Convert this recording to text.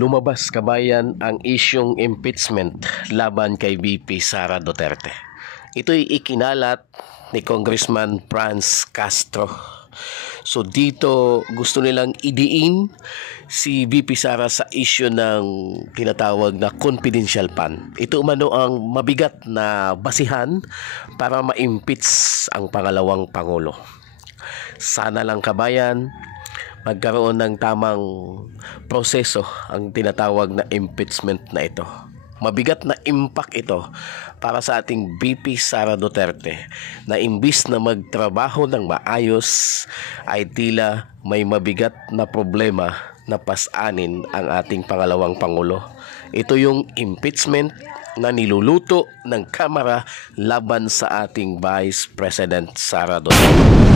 Lumabas kabayan ang isyung impeachment laban kay VP Sara Duterte. Ito'y ikinalat ni Congressman Franz Castro. So dito gusto nilang idiin si VP Sara sa isyu ng tinatawag na confidential fund. Ito umano ang mabigat na basihan para ma-impeach ang pangalawang Pangulo. Sana lang kabayan magkaroon ng tamang proseso ang tinatawag na impeachment na ito. Mabigat na impact ito para sa ating VP Sara Duterte na imbis na magtrabaho ng maayos ay tila may mabigat na problema na pasanin ang ating pangalawang Pangulo. Ito yung impeachment na niluluto ng Kamara laban sa ating Vice President Sara Duterte.